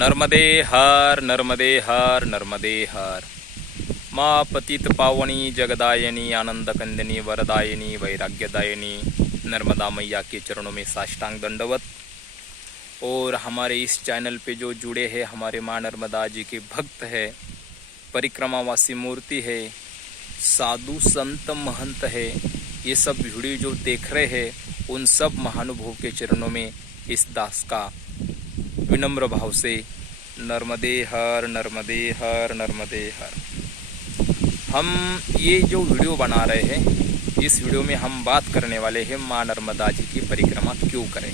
नर्मदे हर नर्मदे हर नर्मदे हर। माँ पतित पावनी जगदायनी आनंदकंदिनी वरदायनी वैराग्यदायनी नर्मदा मैया के चरणों में साष्टांग दंडवत। और हमारे इस चैनल पे जो जुड़े हैं हमारे माँ नर्मदा जी के भक्त है, परिक्रमावासी मूर्ति है, साधु संत महंत है, ये सब वीडियो जो देख रहे हैं उन सब महानुभव के चरणों में इस दास का विनम्र भाव से नर्मदे हर नर्मदे हर नर्मदे हर। हम ये जो वीडियो बना रहे हैं, इस वीडियो में हम बात करने वाले हैं माँ नर्मदा जी की परिक्रमा क्यों करें।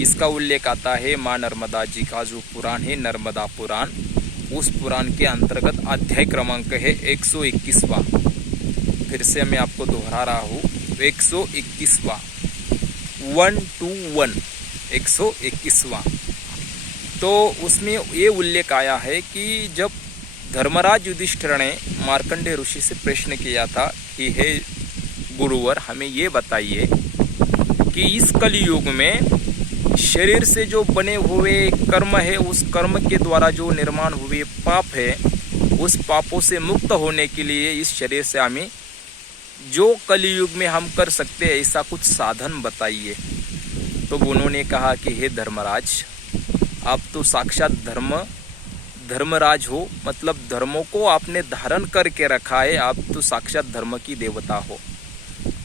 इसका उल्लेख आता है माँ नर्मदा जी का जो पुराण है नर्मदा पुराण, उस पुराण के अंतर्गत अध्याय क्रमांक है 121वां। फिर से मैं आपको दोहरा रहा हूँ, 121वां 121 121वां। तो उसमें ये उल्लेख आया है कि जब धर्मराज युधिष्ठिर ने मार्कंडेय ऋषि से प्रश्न किया था कि हे गुरुवर, हमें ये बताइए कि इस कलियुग में शरीर से जो बने हुए कर्म है, उस कर्म के द्वारा जो निर्माण हुए पाप है, उस पापों से मुक्त होने के लिए इस शरीर से हमें जो कलियुग में हम कर सकते हैं ऐसा कुछ साधन बताइए। तो उन्होंने कहा कि हे धर्मराज, आप तो साक्षात धर्मराज हो, मतलब धर्मों को आपने धारण करके रखा है, आप तो साक्षात धर्म की देवता हो।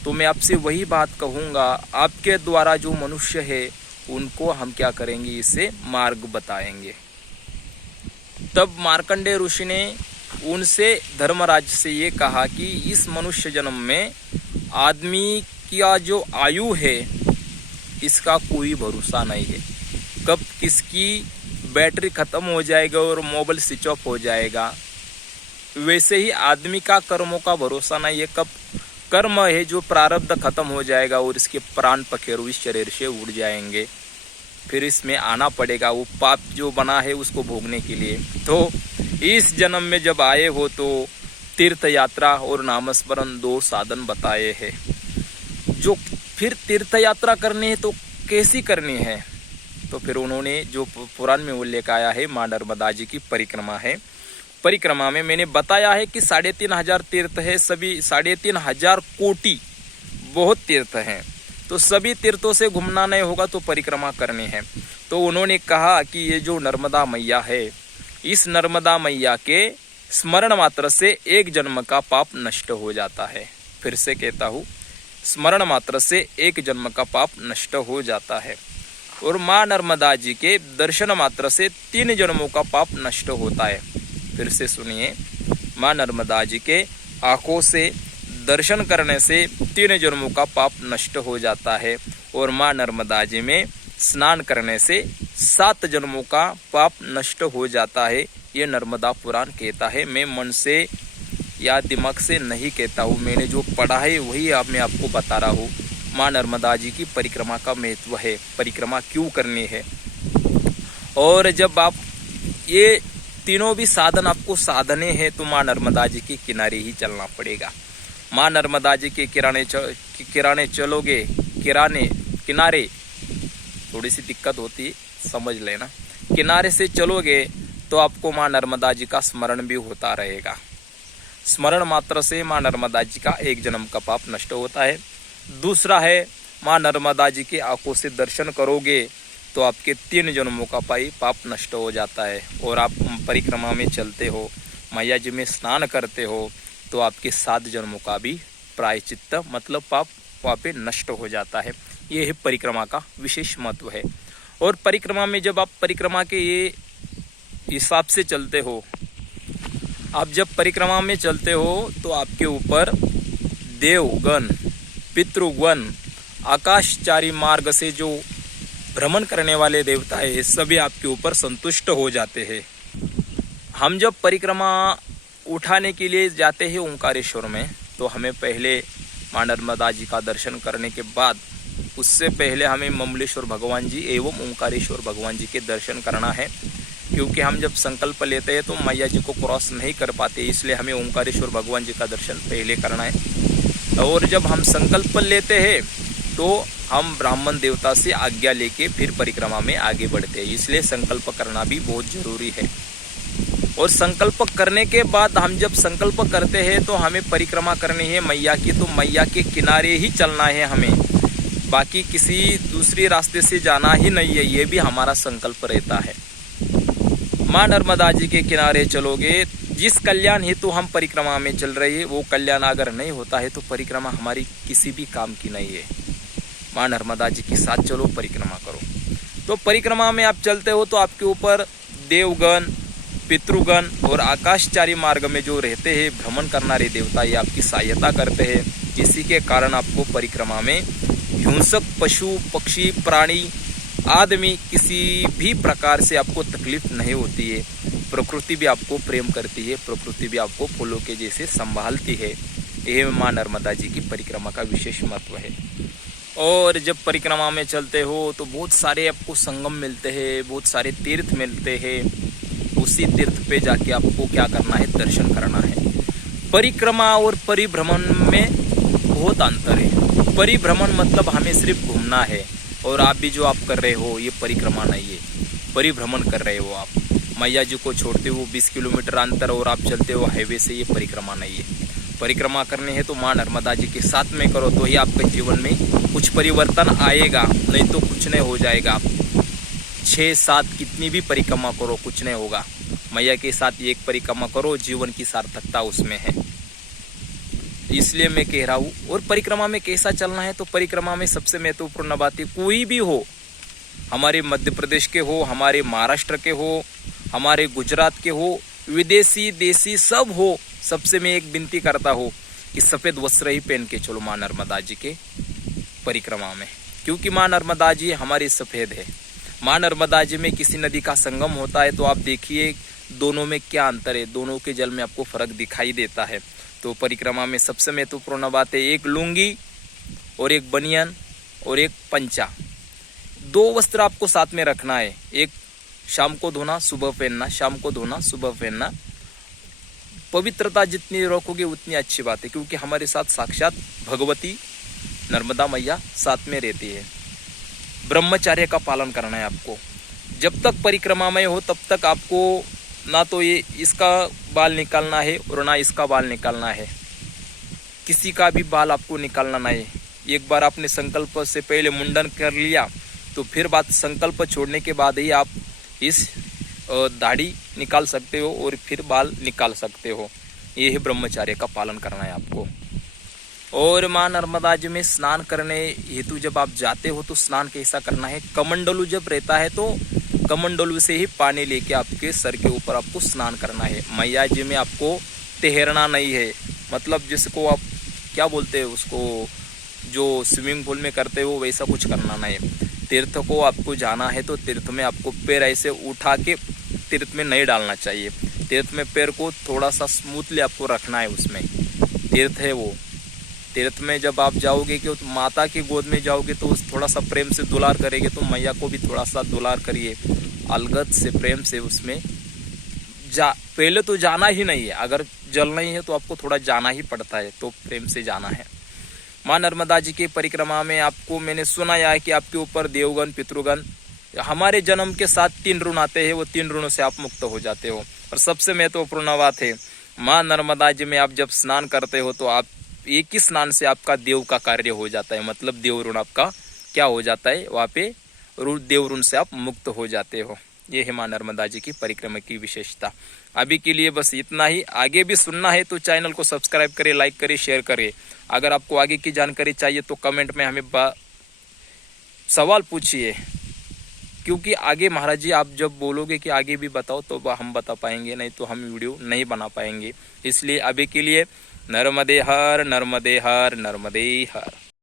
तो मैं आपसे वही बात कहूँगा, आपके द्वारा जो मनुष्य है उनको हम क्या करेंगे, इसे मार्ग बताएंगे। तब मार्कंडेय ऋषि ने उनसे धर्मराज से ये कहा कि इस मनुष्य जन्म में आदमी की जो आयु है इसका कोई भरोसा नहीं है, कब किसकी बैटरी खत्म हो जाएगा और मोबाइल स्विच ऑफ हो जाएगा। वैसे ही आदमी का कर्मों का भरोसा नहीं है, कब कर्म है जो प्रारब्ध खत्म हो जाएगा और इसके प्राण पखेरु इस शरीर से उड़ जाएंगे, फिर इसमें आना पड़ेगा वो पाप जो बना है उसको भोगने के लिए। तो इस जन्म में जब आए हो तो तीर्थ यात्रा और नामस्मरण दो साधन बताए हैं। जो फिर तीर्थ यात्रा करनी है तो कैसी करनी है, तो फिर उन्होंने जो पुराण में उल्लेख आया है माँ नर्मदा जी की परिक्रमा है। परिक्रमा में मैंने बताया है कि 3500 तीर्थ है, सभी 3500 कोटि बहुत तीर्थ हैं, तो सभी तीर्थों से घूमना नहीं होगा तो परिक्रमा करनी है। तो उन्होंने कहा कि ये जो नर्मदा मैया है, इस नर्मदा मैया के स्मरण मात्र से एक जन्म का पाप नष्ट हो जाता है। फिर से कहता हूँ, स्मरण मात्र से एक जन्म का पाप नष्ट हो जाता है। और माँ नर्मदा जी के दर्शन मात्र से 3 जन्मों का पाप नष्ट होता है। फिर से सुनिए, माँ नर्मदा जी के आंखों से दर्शन करने से 3 जन्मों का पाप नष्ट हो जाता है। और माँ नर्मदा जी में स्नान करने से 7 जन्मों का पाप नष्ट हो जाता है। ये नर्मदा पुराण कहता है, मैं मन से या दिमाग से नहीं कहता हूँ, मैंने जो पढ़ा है वही मैं आपको बता रहा हूँ। माँ नर्मदा जी की परिक्रमा का महत्व है, परिक्रमा क्यों करनी है। और जब आप ये तीनों भी साधन आपको साधने हैं तो माँ नर्मदा जी के किनारे ही चलना पड़ेगा। माँ नर्मदा जी के किराने चलोगे, किनारे थोड़ी सी दिक्कत होती है, समझ लेना। किनारे से चलोगे तो आपको माँ नर्मदा जी का स्मरण भी होता रहेगा। स्मरण मात्र से माँ नर्मदा जी का एक जन्म का पाप नष्ट होता है। दूसरा है, माँ नर्मदा जी के आंखों से दर्शन करोगे तो आपके 3 जन्मों का पाप नष्ट हो जाता है। और आप परिक्रमा में चलते हो, मैया जी में स्नान करते हो तो आपके 7 जन्मों का भी प्रायश्चित्त मतलब पाप नष्ट हो जाता है। ये है परिक्रमा का विशेष महत्व है। और परिक्रमा में जब आप परिक्रमा के ये हिसाब से चलते हो, आप जब परिक्रमा में चलते हो तो आपके ऊपर देवगण, पितृगण, आकाशचारी मार्ग से जो भ्रमण करने वाले देवता है सभी आपके ऊपर संतुष्ट हो जाते हैं। हम जब परिक्रमा उठाने के लिए जाते हैं ओंकारेश्वर में, तो हमें पहले माँ नर्मदा जी का दर्शन करने के बाद उससे पहले हमें ममलेश्वर भगवान जी एवं ओंकारेश्वर भगवान जी के दर्शन करना है। क्योंकि हम जब संकल्प लेते हैं तो मैया जी को क्रॉस नहीं कर पाते, इसलिए हमें ओंकारेश्वर भगवान जी का दर्शन पहले करना है। और जब हम संकल्प लेते हैं तो हम ब्राह्मण देवता से आज्ञा लेके फिर परिक्रमा में आगे बढ़ते हैं। इसलिए संकल्प करना भी बहुत जरूरी है। और संकल्प करने के बाद हम जब संकल्प करते हैं तो हमें परिक्रमा करनी है मैया की, तो मैया के किनारे ही चलना है हमें, बाकी किसी दूसरे रास्ते से जाना ही नहीं है। ये भी हमारा संकल्प रहता है। माँ नर्मदा जी के किनारे चलोगे, जिस कल्याण हेतु हम परिक्रमा में चल रहे हैं वो कल्याण अगर नहीं होता है तो परिक्रमा हमारी किसी भी काम की नहीं है। माँ नर्मदा जी के साथ चलो, परिक्रमा करो। तो परिक्रमा में आप चलते हो तो आपके ऊपर देवगण, पितृगण और आकाशचारी मार्ग में जो रहते हैं भ्रमण करनारे देवता, ये आपकी सहायता करते हैं। इसी के कारण आपको परिक्रमा में हिंसक पशु, पक्षी, प्राणी, आदमी किसी भी प्रकार से आपको तकलीफ नहीं होती है। प्रकृति भी आपको प्रेम करती है, प्रकृति भी आपको फूलों के जैसे संभालती है। यह माँ नर्मदा जी की परिक्रमा का विशेष महत्व है। और जब परिक्रमा में चलते हो तो बहुत सारे आपको संगम मिलते हैं, बहुत सारे तीर्थ मिलते हैं। उसी तीर्थ पे जाके आपको क्या करना है, दर्शन करना है। परिक्रमा और परिभ्रमण में बहुत अंतर है। परिभ्रमण मतलब हमें सिर्फ घूमना है, और आप भी जो आप कर रहे हो ये परिक्रमा नहीं है, परिभ्रमण कर रहे हो आप। मैया जी को छोड़ते हो 20 किलोमीटर अंतर और आप चलते हो हाईवे से, ये परिक्रमा नहीं है। परिक्रमा करनी है तो माँ नर्मदा जी के साथ में करो, तो ही आपके जीवन में कुछ परिवर्तन आएगा, नहीं तो कुछ नहीं हो जाएगा। 6-7 कितनी भी परिक्रमा करो कुछ नहीं होगा। मैया के साथ एक परिक्रमा करो, जीवन की सार्थकता उसमें है। इसलिए मैं कह रहा हूँ। और परिक्रमा में कैसा चलना है, तो परिक्रमा में सबसे महत्वपूर्ण बात है, कोई भी हो, हमारे मध्य प्रदेश के हो, हमारे महाराष्ट्र के हो, हमारे गुजरात के हो, विदेशी देसी सब हो, सबसे मैं एक विनती करता हूँ कि सफ़ेद वस्त्र ही पहन के चलो माँ नर्मदा जी के परिक्रमा में, क्योंकि माँ नर्मदा जी हमारी सफ़ेद है। माँ नर्मदा जी में किसी नदी का संगम होता है तो आप देखिए दोनों में क्या अंतर है, दोनों के जल में आपको फर्क दिखाई देता है। तो परिक्रमा में सबसे महत्वपूर्ण बात है, एक लुंगी और एक बनियान और एक पंचा, 2 वस्त्र आपको साथ में रखना है। एक शाम को धोना, सुबह पहनना, शाम को धोना, सुबह पहनना। पवित्रता जितनी रखोगे उतनी अच्छी बात है, क्योंकि हमारे साथ साक्षात भगवती नर्मदा मैया साथ में रहती है। ब्रह्मचर्य का पालन करना है आपको। जब तक परिक्रमा में हो तब तक आपको ना तो ये इसका बाल निकालना है और ना इसका बाल निकालना है, किसी का भी बाल आपको निकालना नहीं। एक बार आपने संकल्प से पहले मुंडन कर लिया तो फिर बात संकल्प छोड़ने के बाद ही आप इस दाढ़ी निकाल सकते हो और फिर बाल निकाल सकते हो। ये है ब्रह्मचर्य का पालन करना है आपको। और माँ नर्मदा जी में स्नान करने हेतु जब आप जाते हो तो स्नान कैसा करना है, कमंडलू जब रहता है तो कमंडलू से ही पानी लेके आपके सर के ऊपर आपको स्नान करना है। मैया जी में आपको तैरना नहीं है, मतलब जिसको आप क्या बोलते हैं उसको, जो स्विमिंग पूल में करते हो वैसा कुछ करना नहीं। तीर्थ को आपको जाना है तो तीर्थ में आपको पैर ऐसे उठा के तीर्थ में नहीं डालना चाहिए। तीर्थ में पैर को थोड़ा सा स्मूथली आपको रखना है, उसमें तीर्थ है वो। तीर्थ में जब आप जाओगे कि तो माता की गोद में जाओगे तो थोड़ा सा प्रेम से दुलार करेंगे, तो मैया को भी थोड़ा सा दुलार करिए, अलगत से प्रेम से उसमें पहले तो जाना ही नहीं है, अगर जल नहीं है तो आपको थोड़ा जाना ही पड़ता है, तो प्रेम से जाना है। माँ नर्मदा जी की परिक्रमा में आपको मैंने सुनाया है कि आपके ऊपर देवगण, पितृगण, हमारे जन्म के साथ 3 ऋण आते हैं, वो 3 ऋणों से आप मुक्त हो जाते हो। और सबसे महत्वपूर्ण बात है, माँ नर्मदा जी में आप जब स्नान करते हो तो आप एक ही स्नान से आपका देव का कार्य हो जाता है, मतलब देव ऋण आपका क्या हो जाता है, वहाँ पे देव ऋण से आप मुक्त हो जाते हो। ये है माँ नर्मदा जी की परिक्रमा की विशेषता। अभी के लिए बस इतना ही। आगे भी सुनना है तो चैनल को सब्सक्राइब करें, लाइक करें, शेयर करें। अगर आपको आगे की जानकारी चाहिए तो कमेंट में हमें सवाल पूछिए, क्योंकि आगे महाराज जी आप जब बोलोगे कि आगे भी बताओ तो हम बता पाएंगे, नहीं तो हम वीडियो नहीं बना पाएंगे। इसलिए अभी के लिए नर्मदे हर, नर्मदे हर, नर्मदे हर।